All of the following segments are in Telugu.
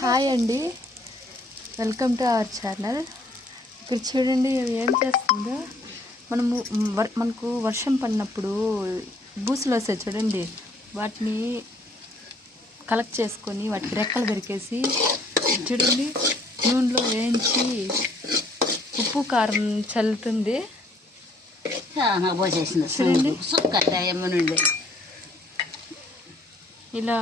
హాయ్ అండి, వెల్కమ్ టు అవర్ ఛానల్. ఇక్కడ చూడండి ఏం చేస్తుందో. మనకు వర్షం పడినప్పుడు బూసులు వస్తాయి చూడండి, వాటిని కలెక్ట్ చేసుకొని వాటికి రెక్కలు దొరికేసి చూడండి నూనెలో వేయించి ఉప్పు కారం చల్లుతుంది చూడండి. ఇలా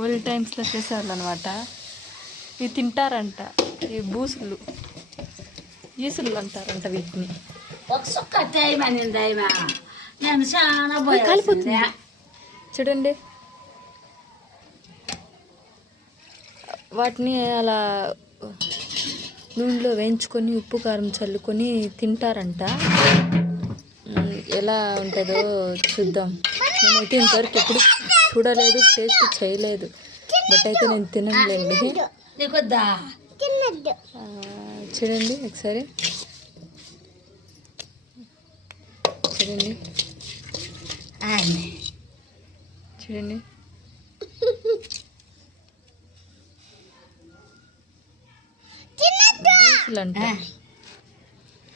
ఓల్డ్ టైమ్స్లో చేసేవాళ్ళు అనమాట. ఇవి తింటారంట, ఈ బూసులు ఈసులు అంటారంట వీటిని. కాలిపోతుంది చూడండి. వాటిని అలా నూనెలో వేయించుకొని ఉప్పు కారం చల్లుకొని తింటారంట. ఎలా ఉంటుందో చూద్దాం. నేనైతే ఇంతవరకు ఎప్పుడు చూడలేదు, టేస్ట్ చేయలేదు, బట్ అయితే నేను తినలేండి. చూడండి ఒకసారి చూడండి చూడండి. అంట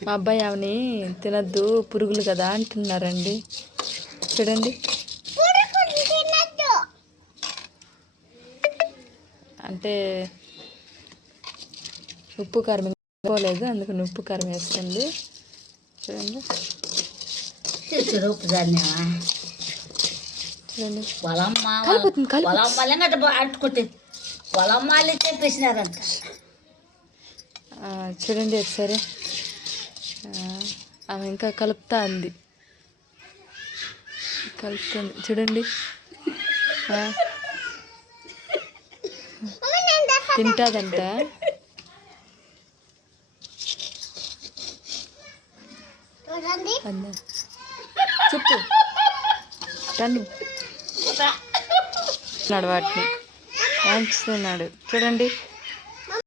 మా అబ్బాయి అవని తినద్దు పురుగులు కదా అంటున్నారండి. చూడండి అంటే ఉప్పు కారం పోలేదు, అందుకని ఉప్పు కారం వేస్తుంది. చూడండి చూడండి చూడండి ఒకసారి. ఆమె ఇంకా కలుపుతుంది చూడండి. తింటాదంట. చెప్పు రండి వాటిని వాంచుతున్నాడు చూడండి.